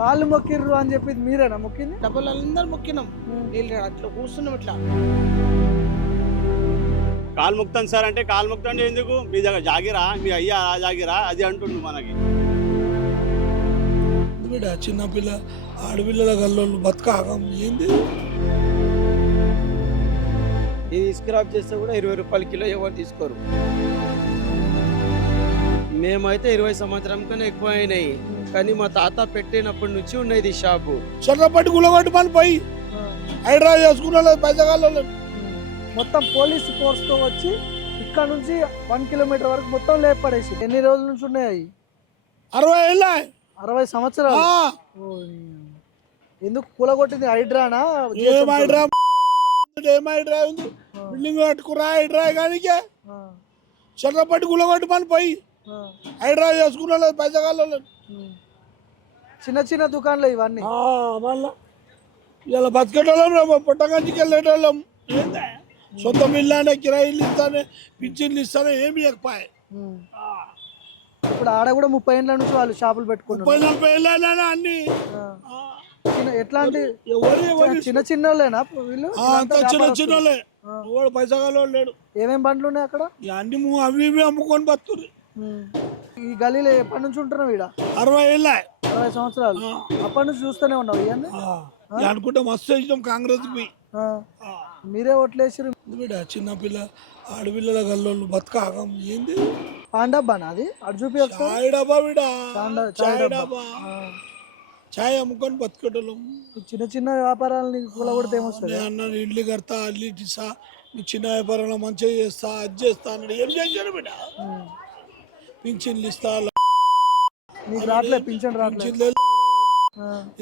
కాళ్ళు మొక్కిర్రు అని చెప్పి మీరేనా మొక్కింది? డబ్బులు అందరు మొక్కినాం. వీళ్ళు అట్లా కూర్చున్నాం ఇట్లా. కాలు ముక్తాను సార్ అంటే కాలు ముక్తాను ఎందుకు మీ దగ్గర జాగిరా మీ అయ్యా జాగిరా అది అంటుండు మనకి. బిడ్డ చిన్నపిల్ల ఆడపిల్లల గల్లోళ్ళు బతకాగం ఏంది? ఇది స్క్రాప్ చేస్తే కూడా 20 రూపాయల కిలో ఎవరు తీసుకోరు. మేమైతే 20 సంవత్సరం కన్నా ఎక్కువ అయినాయి, కానీ మా తాత పెట్టినప్పటి నుంచి ఉన్నది ఈ షాపు. చర్రపట్టి గులగొట్టి పని పోయి హైడ్రా చేసుకున్న పైసగాళ్ళు మొత్తం పోలీస్ ఫోర్స్ తో వచ్చి ఇక్కడ నుంచి 1 కిలోమీటర్ వరకు మొత్తం లేపడేసి. ఎన్ని రోజుల నుంచి ఉన్నాయి? 60 ఏళ్ళ 60 సంవత్సరాలు. ఎందుకు కూలగొట్టింది? హైడ్రానా? ఏం హైడ్రా ఉంది? బిల్డింగ్ కట్టుకురా హైడ్రా కానీ చర్రపట్టి గులగొట్టి పని పోయి హైడ్రా చేసుకున్న పైసగాళ్ళు చిన్న చిన్న దుకాణాలు ఇవన్నీ. మళ్ళా ఇలా బతికేటోళ్ళం పుట్టగంజికి వెళ్ళేటోళ్ళం. సొంత ఇల్లానే కిరాయిలు ఇస్తానే పింఛన్లు ఇస్తానే ఏమి ఇవ్వకపోయాయి. ఇప్పుడు ఆడ కూడా 30 ఏళ్ళ నుంచి వాళ్ళు షాపులు పెట్టుకుంటారు. 30-40 ఏళ్ళైనా అన్ని ఎట్లాంటి చిన్న చిన్న వాళ్ళేనా వీళ్ళు? చిన్న చిన్నోళ్ళే, పైసగాళ్ళు లేడు. ఏమేం బండ్లు ఉన్నాయి అక్కడ? అన్ని అవి ఇవి అమ్ముకొని బతుకురు. ఈ గలీలో ఎప్పటి నుంచి ఉంటున్నావు? వీడ 60 ఏళ్ళ 60 సంవత్సరాలు. అప్పటి నుంచి చూస్తూనే ఉన్నావు ఇవన్నీ? అనుకుంటే మస్తు వేసినాం కాంగ్రెస్ పోయి. మీరే ఓట్లేసారు. బిడ్డ చిన్నపిల్ల ఆడపిల్లల గల్లోళ్ళు బతకాగం ఏంది? పాండబ్బానా అది? అటు చూపి చాయ్ డబ్బా బిడ్డ, చాయ్ డబ్బా. చాయ్ అమ్ముకొని బతికేటోళ్ళం. చిన్న చిన్న వ్యాపారాలని కూలగొడితే ఏమొస్తుంది? అన్న ఇడ్లీ కడతా అల్లి ఇస్తా, నీ చిన్న వ్యాపారంలో మంచిగా చేస్తా అది చేస్తా అన్నాడు. ఏం చేశాను బిడ్డ? పింఛన్లు ఇస్తా. నీకు రావట్లే పింఛన్? రావట్లేదు.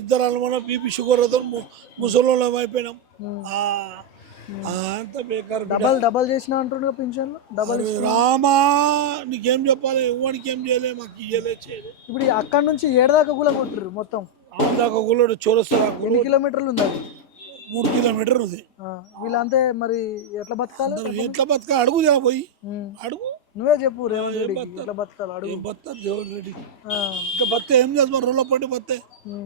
ఇద్దరు అన్నమాట బీపీ షుగర్ తో ముసలోళ్ళం అయిపోయినాం. అంత బేకార్. డబల్ చేసిన అంటుండగా పింఛన్లు డబల్. రామా నీకేం చెప్పాలి? ఎవరికి ఏం చేయలే, మాకు ఇయ్యలే చేయలేదు. ఇప్పుడు అక్కడ నుంచి ఏడు దాకా కూలగొట్టారు మొత్తం. దాకా కూలడు చోరస్తారు. ఎన్ని కిలోమీటర్లు ఉంది అది? 3 కిలోమీటర్లు ఉంది. వీళ్ళంతే మరి ఎట్లా బతకాలి? ఎట్లా బతక అడుగు పోయి అడుగు. నువ్వే చెప్పు రేవంత్ రెడ్డి ఎట్లా బతకాలి అడుగు. బతారు రేవంత్ రెడ్డి. ఇంకా బత్తే ఏం చేస్తారు? రోడ్ల పట్టి బత్తే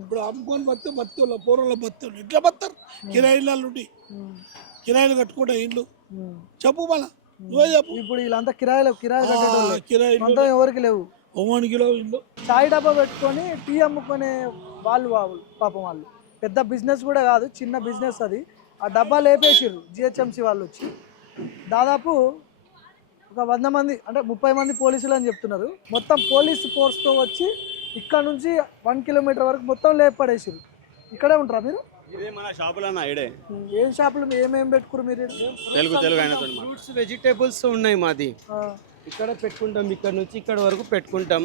ఇప్పుడు అమ్ముకొని బత్తే వాళ్ళ పూర్వంలో బత్తే ఎట్లా బతారు? కిరాయిలు ఉండి కిరాయిలు కట్టుకుంటా ఇండ్లు. చెప్పు మళ్ళా నువ్వే చెప్పు. ఇప్పుడు వీళ్ళంతా కిరాయిలు కిరాయిలు ఎవరికి లేవు. 1 కిలో ఇల్లు. చాయ్ డబ్బా పెట్టుకొని టీ అమ్ముకునే వాళ్ళు పాపం వాళ్ళు పెద్ద బిజినెస్ కూడా కాదు, చిన్న బిజినెస్ అది. ఆ డబ్బా లేపేసిర్రు జిహెచ్ఎంసీ వాళ్ళు వచ్చి. దాదాపు ఒక 100 మంది అంటే 30 మంది పోలీసులు అని చెప్తున్నారు. మొత్తం పోలీస్ ఫోర్స్తో వచ్చి ఇక్కడ నుంచి 1 కిలోమీటర్ వరకు మొత్తం లేపడేసిర్రు. ఇక్కడే ఉంటారా మీరు? ఇదే మన షాపులన్నా ఇడే. ఏం షాపులు ఏమేమి పెట్టుకురు మీరు? తెలుగు అయినా ఫ్రూట్స్ వెజిటేబుల్స్ ఉన్నాయి మాది. ఇక్కడ పెట్టుకుంటాం, ఇక్కడ నుంచి ఇక్కడ వరకు పెట్టుకుంటాం.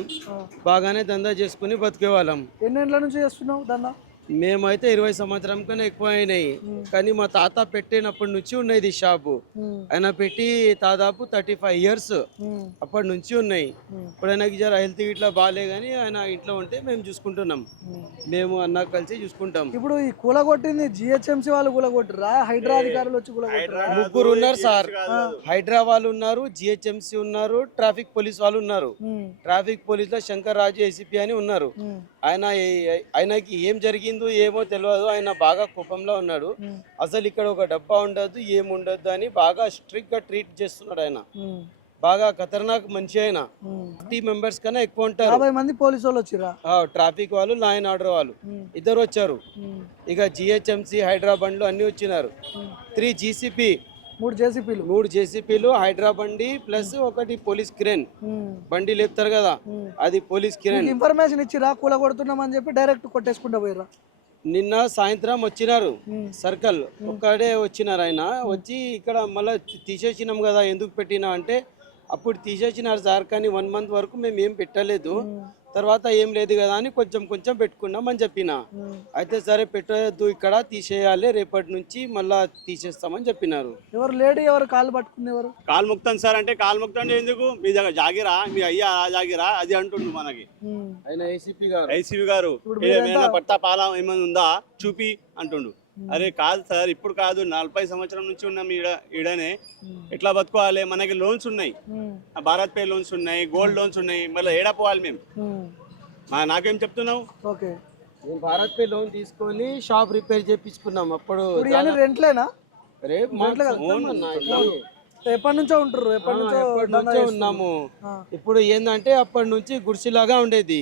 బాగానే దందా చేసుకుని బతికే వాళ్ళం. ఎన్నేళ్ళ నుంచి చేస్తున్నావు దందా? మేమైతే 20 సంవత్సరం కన్నా ఎక్కువ అయినాయి, కానీ మా తాత పెట్టినప్పటి నుంచి ఉన్నది షాపు. ఆయన పెట్టి దాదాపు 35 ఇయర్స్ అప్పటి నుంచి ఉన్నాయి. ఇప్పుడు ఆయనకి జర హెల్త్ ఇట్లా బాగాలే, కానీ ఆయన ఇంట్లో ఉంటే మేము చూసుకుంటున్నాం. మేము అన్న కలిసి చూసుకుంటాం. ఇప్పుడు ఈ కూలగొట్టింది జిహెచ్ఎంసీ వాళ్ళు కూలగొట్టరా? హైడ్రా అధికారులు వచ్చి కూలగొట్టరా? 3 ఉన్నారు సార్. హైడ్రా వాళ్ళు ఉన్నారు, జిహెచ్ఎంసీ ఉన్నారు, ట్రాఫిక్ పోలీస్ వాళ్ళు ఉన్నారు. ట్రాఫిక్ పోలీస్ లో శంకర్ రాజు ఏసీపీ అని ఉన్నారు. ఆయనకి ఏం జరిగిందో ఏమో తెలియదు, ఆయన బాగా కోపంలో ఉన్నాడు. అసలు ఇక్కడ ఒక డబ్బా ఉండదు ఏముండదు అని బాగా స్ట్రిక్ట్ గా ట్రీట్ చేస్తున్నాడు. ఆయన బాగా ఖతర్నాక్ మనిషి. ఆయన 30 మెంబర్స్ కన్నా ఎక్కువ ఉంటారు. 50 మంది పోలీసు వాళ్ళు వచ్చిరా? ట్రాఫిక్ వాళ్ళు, లా అండ్ ఆర్డర్ వాళ్ళు ఇద్దరు వచ్చారు. ఇక జిహెచ్ఎంసీ హైదరాబాద్ లో అన్ని వచ్చినారు. 3 జీసీపీ 3 జేసీపీలు హైదరాబాద్ ప్లస్ ఒకటి పోలీస్ క్రేన్ బండి లేపుతారు కదా, అది పోలీస్ క్రేన్. ఇన్ఫర్మేషన్ ఇచ్చిరా కూలగొడుతున్నామని చెప్పి డైరెక్ట్ కొట్టేసుకుంటా పోయిరా? నిన్న సాయంత్రం వచ్చినారు, సర్కిల్ ఒక్కడే వచ్చినారు. ఆయన వచ్చి ఇక్కడ మళ్ళీ తీసేసినాం కదా ఎందుకు పెట్టినా అంటే, అప్పుడు తీసేసినారు సార్, కానీ 1 మంత్ వరకు మేము ఏం పెట్టలేదు, తర్వాత ఏం లేదు కదా అని కొంచెం కొంచెం పెట్టుకున్నాం అని చెప్పిన. అయితే సరే పెట్టద్దు ఇక్కడ తీసేయాలి, రేపటి నుంచి మళ్ళా తీసేస్తామని చెప్పినారు. ఎవరు లేడీ ఎవరు కాళ్ళు పట్టుకుంది? ఎవరు కాలు ముక్తాను సార్ అంటే కాలు ముక్తాను ఎందుకు మీ దగ్గర జాగిరా మీ అయ్యా జాగిరా అది అంటుండు మనకి. ఆయన ఏసీపీ గారు పట్టా పాల ఏమైనా ఉందా చూపి అంటుండు. అరే కాదు సార్, ఇప్పుడు కాదు, 40 సంవత్సరం నుంచి ఉన్నాం ఈడనే. ఎట్లా బతుకోవాలి? మనకి లోన్స్ ఉన్నాయి, భారత్ పే లోన్స్ ఉన్నాయి, గోల్డ్ లోన్స్ ఉన్నాయి, మళ్ళీ ఏడా పోవాలి మేము? నాకేం చెప్తున్నావు? మేము భారత్ పే లోన్ తీసుకొని షాప్ రిపేర్ చేపించుకున్నాం. అప్పుడు ఇప్పుడు ఇవన్నీ రెంట్లేనా? రేపు ఎప్పటి నుంచో ఉంటారు? ఎప్పటి నుంచో నుంచో ఉన్నాము. ఇప్పుడు ఏంటంటే అప్పటి నుంచి గుడిసిలాగా ఉండేది.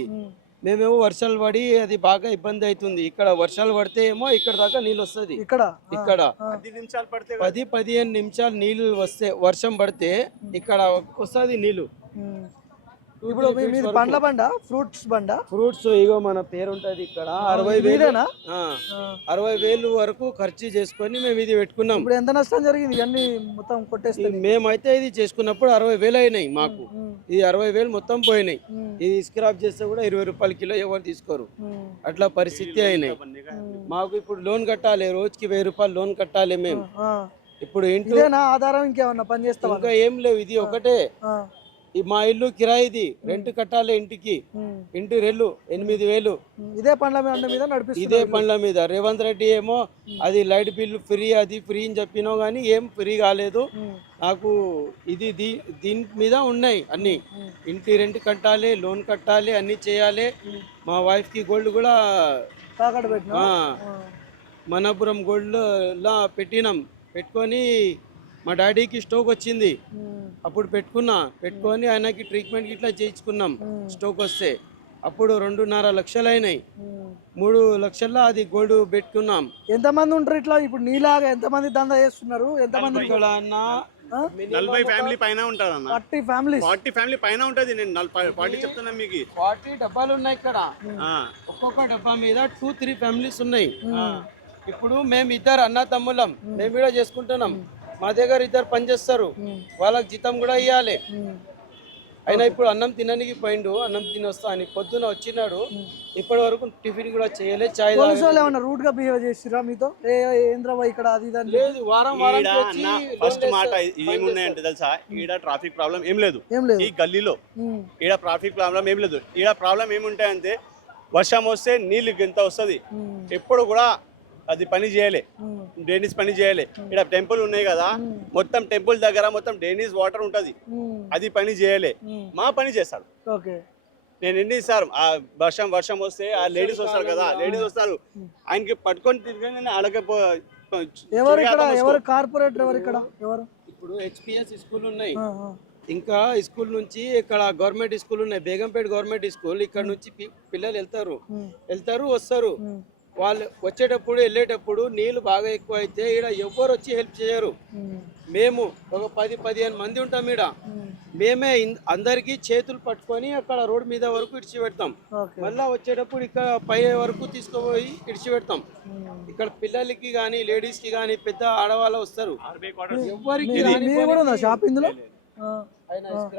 మేమేమో వర్షాలు పడి అది బాగా ఇబ్బంది అవుతుంది. ఇక్కడ వర్షాలు పడితే ఏమో ఇక్కడ దాకా నీళ్ళు వస్తుంది. ఇక్కడ 10 నిమిషాలు పడితే 10-15 నిమిషాలు నీళ్ళు వస్తే వర్షం పడితే ఇక్కడ వస్తుంది నీళ్ళు. ఇప్పుడు మీది పండ్ల బండ, ఫ్రూట్స్ బండ? ఫ్రూట్స్ ఇగో మన పేరు ఉంటది ఇక్కడ. 60,000 వరకు ఖర్చు చేసుకొని మేము ఇది పెట్టుకున్నాం. ఇప్పుడు ఎంత నష్టం జరిగింది ఇవన్నీ మొత్తం కొట్టేస్తే? మేమైతే ఇది చేసుకున్నప్పుడు 60,000 అయినాయి మాకు. ఇది 60,000 మొత్తం పోయినాయి. ఇది స్క్రాప్ చేస్తే కూడా 20 రూపాయల కిలో ఎవరు తీసుకోరు. అట్లా పరిస్థితి అయినాయి మాకు. ఇప్పుడు లోన్ కట్టాలి, రోజుకి 1000 రూపాయలు లోన్ కట్టాలి మేము. ఇప్పుడు ఇంటి ఆధారం ఇంకేమన్నా పని చేస్తాం? ఇంకా ఏం లేవు, ఇది ఒకటే. మా ఇల్లు కిరాయిది, రెంట్ కట్టాలి ఇంటికి. ఇంటి రెల్లు 8,000. ఇదే పండ్ల మీద నడిపిస్తుంది. ఇదే పండ్ల మీద. రేవంత్ రెడ్డి ఏమో అది లైట్ బిల్లు ఫ్రీ, అది ఫ్రీ అని చెప్పినావు కానీ ఏం ఫ్రీ కాలేదు నాకు. ఇది దీని మీద ఉన్నాయి అన్ని. ఇంటి రెంట్ కట్టాలి, లోన్ కట్టాలి, అన్ని చేయాలి. మా వైఫ్ కి గోల్డ్ కూడా మనపురం గోల్డ్ లా పెట్టినాం. పెట్టుకొని మా డాడీకి స్ట్రోక్ వచ్చింది, అప్పుడు పెట్టుకొని ఆయనకి ట్రీట్మెంట్ ఇట్లా చేయించుకున్నాం. స్ట్రోక్ వస్తే అప్పుడు 2.5 లక్షలు అయినాయి. 3 లక్షల్లో అది గోల్డ్ పెట్టుకున్నాం. ఎంతమంది ఉంటారు ఇట్లా? ఇప్పుడు నీలాగా ఎంతమంది దందా చేస్తున్నారు? ఎంతమంది? 40 ఫ్యామిలీ పైన ఉంటారు అన్న. 40 ఫ్యామిలీ పైన ఉంటది. నేను 40 చెప్తున్నా మీకు. 40 డబ్బాలు ఉన్నాయి ఇక్కడ. ఒక్కొక్క డబ్బా మీద 2-3 ఫ్యామిలీస్ ఉన్నాయి. ఇప్పుడు మేము 2 అన్న తమ్ముళ్ళం, మేము కూడా చేసుకుంటున్నాం. మా దగ్గర 2 పనిచేస్తారు, వాళ్ళకి జీతం కూడా ఇవ్వాలి. అయినా ఇప్పుడు అన్నం తినడానికి పోయిండు, అన్నం తిని వస్తా అని పొద్దున వచ్చినాడు. ఇప్పటి వరకు టిఫిన్ కూడా చేయలేదు. చాయ్ రూట్ గా బిహేవ్ చేసిరా మీతో? ఇక్కడ అది లేదు. వారం ఫస్ట్ మాట ఏమున్నాయంటే తెలుసా, ఈడ ట్రాఫిక్ ప్రాబ్లం ఏం లేదు. ఈ గల్లీలో ఈడ ట్రాఫిక్ ప్రాబ్లం ఏం లేదు. ఈడ ప్రాబ్లం ఏముంటాయంటే వర్షం వస్తే నీళ్ళు ఎంత వస్తుంది. ఎప్పుడు కూడా అది పని చేయలే, డ్రైనేజ్ పని చేయలే. ఇక్కడ టెంపుల్ ఉన్నాయి కదా, మొత్తం టెంపుల్ దగ్గర మొత్తం డ్రైనేజ్ వాటర్ ఉంటది, అది పని చేయలే. మా పని చేస్తాడు. నేను ఎన్నిసార్లు ఆ వర్షం వస్తే ఆ లేడీస్ వస్తారు కదా, లేడీస్ వస్తారు, ఆయనకి పట్టుకొని తిరిగి నేను ఎవరు కార్పొరేటర్ ఎవరు ఇక్కడ? ఎవరు? ఇప్పుడు HPS స్కూల్ ఉన్నాయి, ఇంకా స్కూల్ నుంచి ఇక్కడ గవర్నమెంట్ స్కూల్ ఉన్నాయి, బేగంపేట గవర్నమెంట్ స్కూల్. ఇక్కడ నుంచి పిల్లలు వెళ్తారు వస్తారు. వాళ్ళు వచ్చేటప్పుడు వెళ్ళేటప్పుడు నీళ్లు బాగా ఎక్కువ అయితే ఇక్కడ ఎవ్వరు వచ్చి హెల్ప్ చేయరు. మేము ఒక 10-15 మంది ఉంటాం ఇక్కడ. మేమే అందరికి చేతులు పట్టుకొని అక్కడ రోడ్ మీద వరకు ఇడిచి పెడతాం. మళ్ళా వచ్చేటప్పుడు ఇక్కడ పై వరకు తీసుకుపోయి ఇడిచి పెడతాం. ఇక్కడ పిల్లలకి కానీ లేడీస్ కి కానీ పెద్ద ఆడవాళ్ళు వస్తారు. ఎవరికి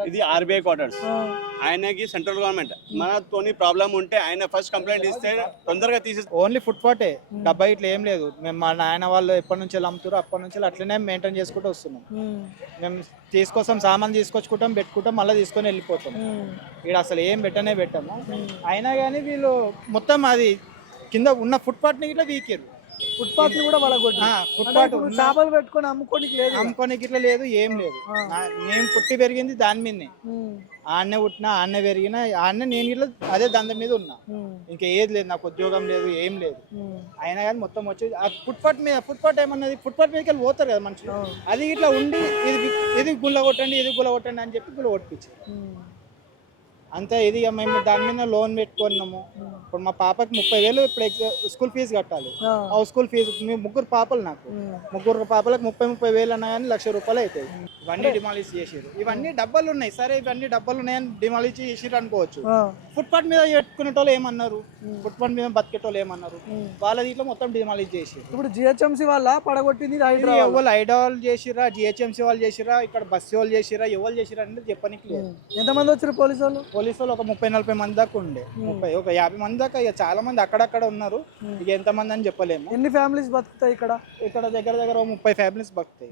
ఇది RBI క్వార్టర్స్. ఆయనకి సెంట్రల్ గవర్నమెంట్ మనతోని ప్రాబ్లం ఉంటే ఆయన ఫస్ట్ కంప్లైంట్ ఇస్తే తొందరగా తీసేసి. ఓన్లీ ఫుట్పాటే, డబ్బా ఇట్లా ఏం లేదు. మేము మా నాయన వాళ్ళు ఎప్పటి నుంచి అమ్ముతారో అప్పటి నుంచి అట్లనే మెయింటైన్ చేసుకుంటూ వస్తున్నాం. మేము తీసుకొస్తాం, సామాన్ తీసుకొచ్చుకుంటాం, పెట్టుకుంటాం, మళ్ళీ తీసుకొని వెళ్ళిపోతాం. ఇక్కడ అసలు ఏం పెట్టాము. అయినా కానీ వీళ్ళు మొత్తం అది కింద ఉన్న ఫుట్పాత్ని ఇట్లా వీకారు. ఫుట్పాత్ కూడా ఫుట్పాత్ చేపలు పెట్టుకొని అమ్ముకోనికి ఇట్లా లేదు, ఏం లేదు. నేను పుట్టి పెరిగింది దాని మీదనే, ఆడనే పుట్టినా, ఆడనే పెరిగినా, ఆడనే నేను ఇట్లా అదే దంద మీద ఉన్నా. ఇంకా ఏది లేదు, నాకు ఉద్యోగం లేదు, ఏం లేదు. అయినా కానీ మొత్తం వచ్చి ఆ ఫుట్పాత్ ఏమన్నది, ఫుట్పాత్ మీదకి వెళ్ళి పోతారు కదా మనుషులు, అది ఇట్లా ఉండి ఇది గుల్ల కొట్టండి అని చెప్పి గుల్ల కొట్టించారు అంతే. ఇది మేము దాని మీద లోన్ పెట్టుకున్నాము. ఇప్పుడు మా పాపకి 30,000 ఇప్పుడు స్కూల్ ఫీజు కట్టాలి. ఆ స్కూల్ ఫీజు మేము 3 పాపలు, నాకు 3 పాపలకు 30,000 అన్నా కానీ 1,00,000 రూపాయలు అవుతాయి. ఇవన్నీ డిమాలిష్ చేసారు. ఇవన్నీ డబ్బాలు ఉన్నాయి, సరే ఇవన్నీ డబ్బాలు ఉన్నాయని డిమాలిష్ చేసిరు అనుకోవచ్చు. ఫుట్పాత్ మీద పెట్టుకునేటోళ్ళు ఏమన్నారు, ఫుట్పాత్ మీద బతికేటోళ్ళు ఏమన్నారు, వాళ్ళ దీంట్లో మొత్తం డిమాలిష్ చేసారు. ఇప్పుడు GHMC వాళ్ళ పడగొట్టింది, ఎవరు ఐడాల్ చేసిరా, GHMC వాళ్ళు చేసిరా, ఇక్కడ బస్సు వాళ్ళు చేసిరా, ఎవరు చేసిరా అనేది చెప్పడానికి లేదు. ఎంతమంది వచ్చారు పోలీసు వాళ్ళు? ఒక 30-40 మంది దాకా ఉండే, ఒక 50 మంది దాకా. ఇక చాలా మంది అక్కడక్కడ ఉన్నారు, ఇక ఎంతమంది అని చెప్పలేము. ఎన్ని ఫ్యామిలీస్ బతుకుతాయి ఇక్కడ? దగ్గర 30 ఫ్యామిలీస్ బతుకుతాయి.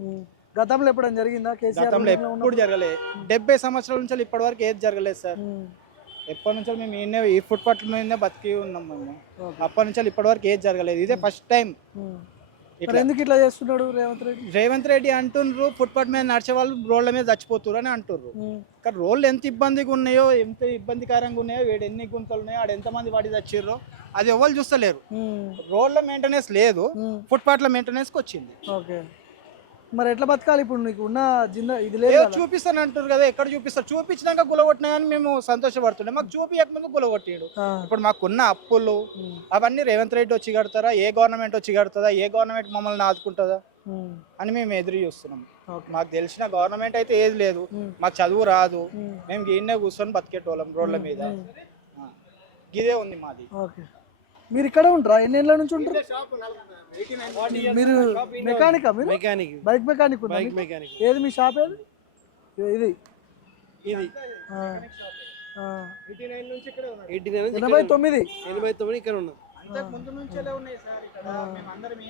గతంలో ఎప్పుడైనా జరిగిందా? గతంలో ఎప్పుడు జరగలేదు. 70 సంవత్సరాల నుంచి ఇప్పటి వరకు ఏది జరగలేదు సార్. ఎప్పటి నుంచో మేము ఈ ఫుట్పాత్ మీద బతికి ఉన్నాం మేము. అప్పటి నుంచి ఇప్పటి వరకు ఏది జరగలేదు. ఇదే ఫస్ట్ టైం. మరి ఎందుకు ఇట్లా చేస్తున్నాడు రేవంత్ రెడ్డి? రేవంత్ రెడ్డి అంటుండ్రు ఫుట్పాత్ మీద నడిచే వాళ్ళు రోడ్ల మీద చచ్చిపోతున్నారు అని అంటుర్రు. కానీ రోడ్లు ఎంత ఇబ్బందిగా ఉన్నాయో, ఎంత ఇబ్బందికరంగా ఉన్నాయో, వీడు ఎన్ని గుంతలు ఉన్నాయో, ఆడ ఎంతమంది వాడి చచ్చిర్రో అది ఎవరు చూస్తలేరు. రోడ్ల మెయింటెనెన్స్ లేదు, ఫుట్పాత్ల మెయింటెనెన్స్కి వచ్చింది. ఓకే, మరి ఎట్లా బతకాలి ఇప్పుడు? నీకు ఉన్న ఇది లేదు ఏదో కదా. చూపిస్తాను అంటారు కదా, ఎక్కడ చూపిస్తారు? చూపించినాక గులగొట్టినా కానీ మేము సంతోషపడుతుండే, మాకు చూపించకముందు గులగొట్టాడు. ఇప్పుడు మాకున్న అప్పులు అవన్నీ రేవంత్ రెడ్డి వచ్చి కడతారా, ఏ గవర్నమెంట్ వచ్చి కడుతుందా, ఏ గవర్నమెంట్ మమ్మల్ని ఆదుకుంటుందా అని మేము ఎదురు చూస్తున్నాం. మాకు తెలిసిన గవర్నమెంట్ అయితే ఏది లేదు, మాకు చదువు రాదు, మేము గీనే కూర్చొని బతికేటోళ్ళం రోడ్ల మీద. ఇదే ఉంది మాది. ఓకే, మీరు ఇక్కడ ఉంటారా? ఎన్ని ఏళ్ళ నుంచి ఉంటారు మీరు? మెకానికా మీరు? మెకానిక్, బైక్ మెకానిక్ ఉందా బైక్ మీకు? మెకానిక్. ఏది మీ షాప్? ఏది ఇది? ఇది ఆ, ఆ. 89 నుంచి 89 89 ఇక్కడ ఉన్నాం. అంతకు ముందు నుంచే ఉన్నాయి సార్ ఇక్కడ. మేమందరం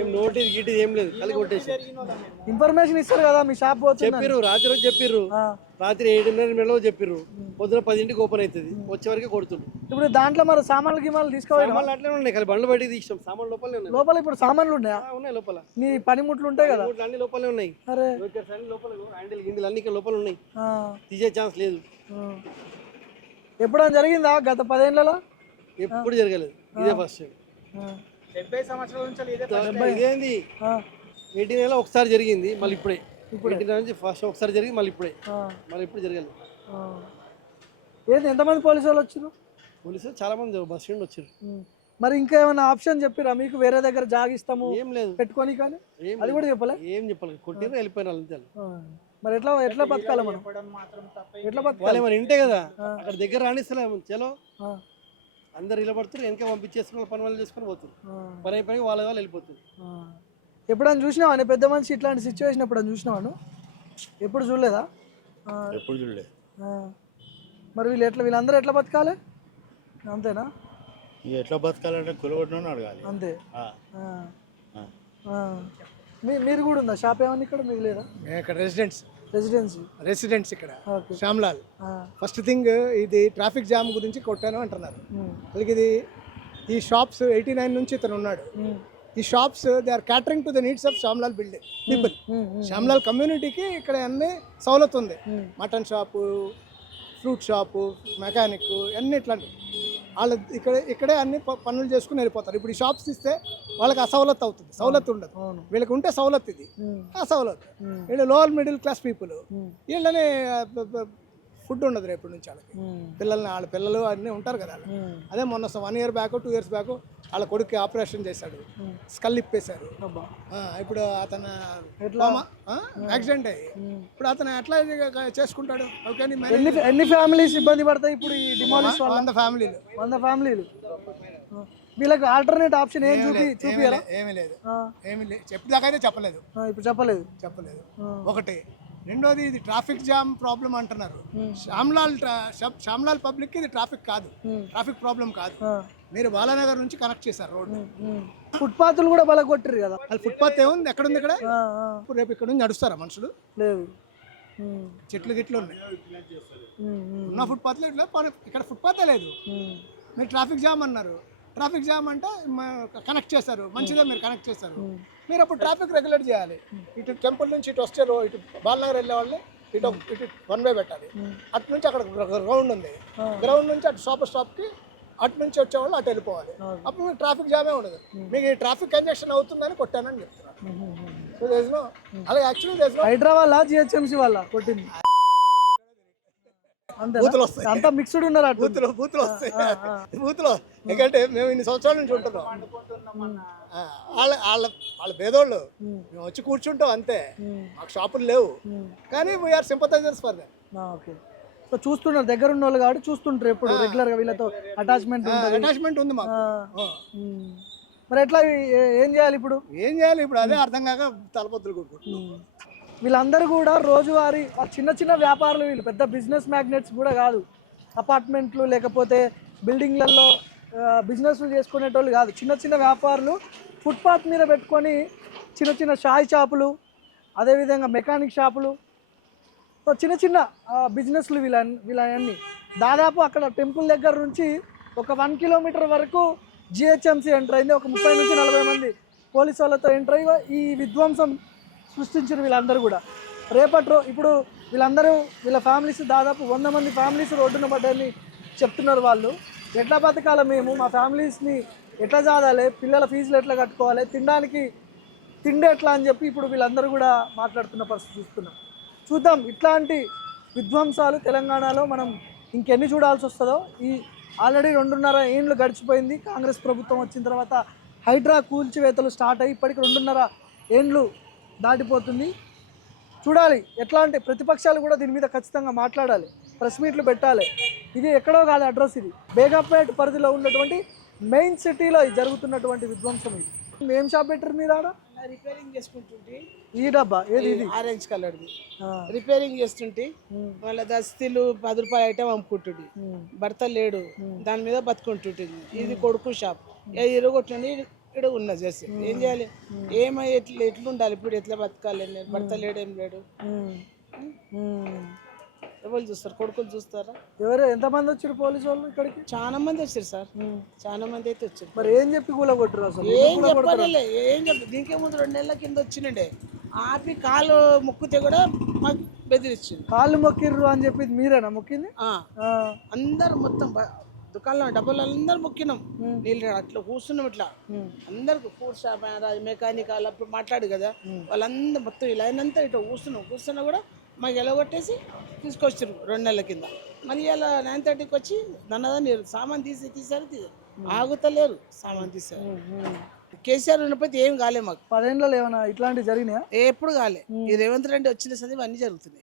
ఏం నోటీస్ గిట్టి ఏం లేదు, కలి కొట్టేసి ఇన్ఫర్మేషన్ ఇస్తారు కదా మీ షాప్ పోతుంది చెప్పిర్రు. రాత్రి రోజు చెప్పిర్రు, రాత్రి 7:30 చెప్పిర్రు, పొద్దున 10ంటికి ఓపెన్ అవుతుంది, వచ్చే వరకే కొడుతుండ్రు. ఇప్పుడు దాంట్లో మరి సామాన్లు గిమాన్లు తీసుకోవాలి. సామాన్లు అట్లనే ఉన్నాయి, కానీ బండ్లు బయటికి తీసాం, సామాన్లు లోపలనే ఉన్నాయి. లోపల ఇప్పుడు సామాన్లు ఉన్నాయా? ఉన్నాయి లోపల, నీ పనిముట్లు ఉంటాయి కదా? అన్ని లోపలనే ఉన్నాయి. అరే లోపల హ్యాండిల్ గిండిల్ అన్ని ఇక్కడ లోపల ఉన్నాయి, ఆ, తీసే ఛాన్స్ లేదు. ఎప్పుడైనా జరిగిందా గత 10 ఏళ్ళలో? ఎప్పుడు జరగలేదు, ఇదే ఫస్ట్ టైం. 70 సంవత్సరాల నుంచి ఇదే ఇదేంది 89 ఒకసారి జరిగింది, మళ్ళీ ఇప్పుడే. 89 నుంచి ఫస్ట్ ఒకసారి జరిగింది, మళ్ళీ ఇప్పుడే, మళ్ళీ ఇప్పుడు జరగలేదు. ఏంది ఎంతమంది పోలీసు వాళ్ళు వచ్చారు? పోలీసులు చాలా మంది బస్ స్టాండ్ వచ్చారు. మరి ఇంకా ఏమైనా ఆప్షన్ చెప్పిరా మీకు? వేరే దగ్గర జాగిస్తాము ఏం లేదు పెట్టుకొని, కానీ అది కూడా చెప్పలే. ఏం చెప్పలేదు, కొట్టిర్రు వెళ్ళిపోయిన అంతే. మరి ఎట్లా బతకాలి మనం? ఎట్లా బతకాలి? వాళ్ళు ఏమైనా ఇంటే కదా, అక్కడ దగ్గర రాణిస్తలేము. చలో అందరు ఇలా పడుతున్నారు, వెనక పంపించేస్తున్నారు, పని వాళ్ళు చేసుకొని పోతున్నారు, పని అయిపోయి వాళ్ళ వాళ్ళు వెళ్ళిపోతున్నారు. ఎప్పుడైనా చూసినావా నీ పెద్ద మనిషి ఇట్లాంటి సిచ్యువేషన్? ఎప్పుడైనా చూసినావాను? ఎప్పుడు చూడలేదా? ఎప్పుడు చూడలేదు. మరి వీళ్ళందరూ ఎట్లా బతకాలి? అంతేనా? ఎట్లా బతకాలంటే కులగొట్టిన అడగాలి అంతే. మీరు కూడా ఉందా షాప్ ఏమన్నా ఇక్కడ? మీకు లేదా? ఇక్కడ రెసిడెన్స్ ఇక్కడ ఓకే. శ్యామ్లాల్. ఫస్ట్ థింగ్, ఇది ట్రాఫిక్ జామ్ గురించి కొట్టాను అంటున్నారు. ఇది ఈ షాప్స్ 89 నుంచి ఇతను ఉన్నాడు. ఈ shops they are catering to the needs of Shyamlal building people. శ్యామ్లాల్ కమ్యూనిటీకి ఇక్కడ అన్ని సౌలత్ ఉంది. Mutton shop, fruit shop, mechanic అన్ని ఇట్లాంటి వాళ్ళు ఇక్కడే అన్ని పనులు చేసుకుని వెళ్ళిపోతారు. ఇప్పుడు ఈ షాప్స్ ఇస్తే వాళ్ళకి అసౌలత్ అవుతుంది, సౌలత్ ఉండదు. వీళ్ళకి ఉంటే సౌలత్, ఇది ఆ సౌలత్. వీళ్ళు లోవర్ మిడిల్ క్లాస్ పీపుల్, వీళ్ళని ఫుడ్ ఉండదు రేపటి నుంచి వాళ్ళకి. వాళ్ళ పిల్లలు అన్నీ ఉంటారు కదా వాళ్ళు. అదే మొన్న 1 year బ్యాక్ 2 years బ్యాక్ వాళ్ళ కొడుకు ఆపరేషన్ చేశాడు, స్కల్ ఇప్పేశారు. ఇప్పుడు అతను యాక్సిడెంట్ అయ్యి ఇప్పుడు అతను ఎట్లా చేసుకుంటాడు? ఎన్ని ఫ్యామిలీస్ ఇబ్బంది పడతాయి ఇప్పుడు ఈ డిమాలిష్ వల్ల? 100 ఫ్యామిలీలు. వీళ్ళకి ఆల్టర్నేట్ ఆప్షన్ ఏం చూపియాలా? ఏమీ లేదు. చెప్పేదాకా అయితే చెప్పలేదు. ఇప్పుడు చెప్పలేదు. ఒకటి. రెండోది, ఇది ట్రాఫిక్ జామ్ ప్రాబ్లం అంటున్నారు. శ్యామ్లాల్ పబ్లిక్ ఇది ట్రాఫిక్ కాదు, ట్రాఫిక్ ప్రాబ్లం కాదు. మీరు బాలానగర్ నుంచి కనెక్ట్ చేశారు రోడ్డు. ఫుట్పాత్లు కూడా బల కొట్టారు కదా. వాళ్ళు ఫుట్పాత్ ఏముంది, ఎక్కడుంది ఇక్కడ? ఇప్పుడు రేపు ఇక్కడ నుంచి నడుస్తారా మనుషులు? లేదు, చెట్లు గిట్లు ఉన్నాయి. ఉన్న ఫుట్పాత్లు ఇట్లా, ఇక్కడ ఫుట్పాతే లేదు. మీరు ట్రాఫిక్ జామ్ అన్నారు. ట్రాఫిక్ జామ్ అంటే కనెక్ట్ చేస్తారు, మంచిగా మీరు కనెక్ట్ చేస్తారు. మీరు అప్పుడు ట్రాఫిక్ రెగ్యులేట్ చేయాలి. ఇటు టెంపుల్ నుంచి ఇటు వస్తే ఇటు బాలనగర్ వెళ్ళే వాళ్ళని ఇటు 1 way పెట్టాలి. అటు నుంచి అక్కడ గ్రౌండ్ ఉంది, గ్రౌండ్ నుంచి అటు స్టాప్కి అటు నుంచి వచ్చేవాళ్ళు అటు వెళ్ళిపోవాలి. అప్పుడు మీకు ట్రాఫిక్ జామే ఉండదు. మీకు ఈ ట్రాఫిక్ కంజెక్షన్ అవుతుందని కొట్టానని చెప్తున్నారు. అలాగే యాక్చువల్లీ హైదరాబాద్ జిహెచ్ఎంసీ వాళ్ళ కొట్టింది అంతా మిక్స్డ్ ఉన్నారు. బూతులు వస్తాయి. బూతులు ఎందుకంటే మేము ఇన్ని సంవత్సరాల నుంచి ఉంటున్నాం. వాళ్ళ పేదోళ్ళు, మేము వచ్చి కూర్చుంటాం అంతే. మాకు షాపులు లేవు, కానీ we're sympathisers for that. Okay, so చూస్తున్నారు, దగ్గర ఉన్న వాళ్ళు కాబట్టి చూస్తుంటారు ఎప్పుడు రెగ్యులర్ గా. వీళ్ళతో అటాచ్మెంట్ ఉంది మాకు. మరి ఎట్లా ఏం చేయాలి ఇప్పుడు? అదే అర్థం కాక తలపొద్దులు కొట్టుకుంటున్నాం. వీళ్ళందరూ కూడా రోజువారీ చిన్న వ్యాపారులు, వీళ్ళు పెద్ద బిజినెస్ మ్యాగ్నెట్స్ కూడా కాదు. అపార్ట్మెంట్లు లేకపోతే బిల్డింగ్లలో బిజినెస్లు చేసుకునేటోళ్ళు కాదు. చిన్న వ్యాపారులు ఫుట్పాత్ మీద పెట్టుకొని చిన్న షాయి షాపులు, అదేవిధంగా మెకానిక్ షాపులు, చిన్న బిజినెస్లు వీళ్ళన్నీ. దాదాపు అక్కడ టెంపుల్ దగ్గర నుంచి ఒక 1 kilometer వరకు జిహెచ్ఎంసీ ఎంటర్ అయింది. ఒక 30 నుంచి 40 మంది పోలీసు వాళ్ళతో ఎంటర్ అయ్యి ఈ విధ్వంసం సృష్టించారు వీళ్ళందరూ కూడా. ఇప్పుడు వీళ్ళందరూ వీళ్ళ ఫ్యామిలీస్ దాదాపు 100 మంది ఫ్యామిలీస్ రోడ్డున పడ్డారని చెప్తున్నారు వాళ్ళు. ఎట్లా బతకాలి మేము, మా ఫ్యామిలీస్ని ఎట్లా చదవాలి, పిల్లల ఫీజులు ఎట్లా కట్టుకోవాలి, తినడానికి తిండి ఎట్లా అని చెప్పి ఇప్పుడు వీళ్ళందరూ కూడా మాట్లాడుతున్న పరిస్థితి చూద్దాం. ఇట్లాంటి విధ్వంసాలు తెలంగాణలో మనం ఇంకెన్ని చూడాల్సి వస్తుందో. ఆల్రెడీ 2.5 ఏళ్ళు గడిచిపోయింది కాంగ్రెస్ ప్రభుత్వం వచ్చిన తర్వాత. హైడ్రా కూల్చివేతలు స్టార్ట్ అయ్యి ఇప్పటికి 2.5 ఏళ్ళు దాటిపోతుంది. చూడాలి ఎట్లాంటి ప్రతిపక్షాలు కూడా దీని మీద ఖచ్చితంగా మాట్లాడాలి, ప్రెస్ మీట్లు పెట్టాలి. ఇది ఎక్కడో కాదు అడ్రస్, ఇది బేగంపేట పరిధిలో ఉన్నటువంటి మెయిన్ సిటీలో జరుగుతున్నటువంటి విధ్వంసం. ఇది ఏం షాప్ పెట్టారు మీరు ఆడ? రిపేరింగ్ చేసుకుంటుంటే ఈ డబ్బా ఏది? ఇది ఆరెంజ్ కలర్ది రిపేరింగ్ చేస్తుంటే మళ్ళీ దస్తీలు 10 రూపాయల ఐటమ్ అమ్ముకుంటుంది. భర్త లేడు, దాని మీద బతుకుంటుంటుంది. ఇది కొడుకు షాప్, ఇరగొట్టింది ఇక్కడ ఉన్నది చేసి ఏం చేయాలి, ఎట్లుండాలి ఇప్పుడు, ఎట్లా బతకాలి? భర్త లేడు, ఏం లేడు, ఎవరు చూస్తారు? కొడుకులు చూస్తారా? ఎంతమంది వచ్చారు పోలీసు వాళ్ళు ఇక్కడికి? చాలా మంది వచ్చారు సార్, చాలా మంది అయితే వచ్చారు. మరి ఏం చెప్పి కూలగొట్టరు అసలు? ఏం చెప్పాలి, ఏం చెప్పి దీనికే ముందు 2 నెలల కింద వచ్చినండే ఆపి కాలు మొక్కితే కూడా మాకు బెదిరించింది. కాళ్ళు మొక్కిర్రు అని చెప్పి మీరేనా మొక్కింది? అందరు మొత్తం దుకాణంలో డబ్బులు అందరు మొక్కినాం. నీళ్ళు అట్లా కూర్చున్నాం, ఇట్లా అందరికి ఫుడ్ షాప్ మెకానిక్ వాళ్ళు అప్పుడు మాట్లాడు కదా, వాళ్ళందరూ మొత్తం ఇలా అయినంతా ఇట్లా కూర్చున్నా కూడా మాకు ఎలగొట్టేసి తీసుకొచ్చారు 2 నెలల కింద. మళ్ళీ ఇలా 9:30కి వచ్చి నన్నదా మీరు సామాన్ తీసారు ఆగుతలేరు, సామాన్ తీసారు. కేసీఆర్ ఉన్నప్పుడు ఏం కాలే మాకు. 10 ఏళ్ళలో ఏమైనా ఇట్లాంటివి జరిగినాయా? ఎప్పుడు కాలే. ఈ రేవంత్ రెడ్డి వచ్చిన సంది అన్నీ జరుగుతున్నాయి.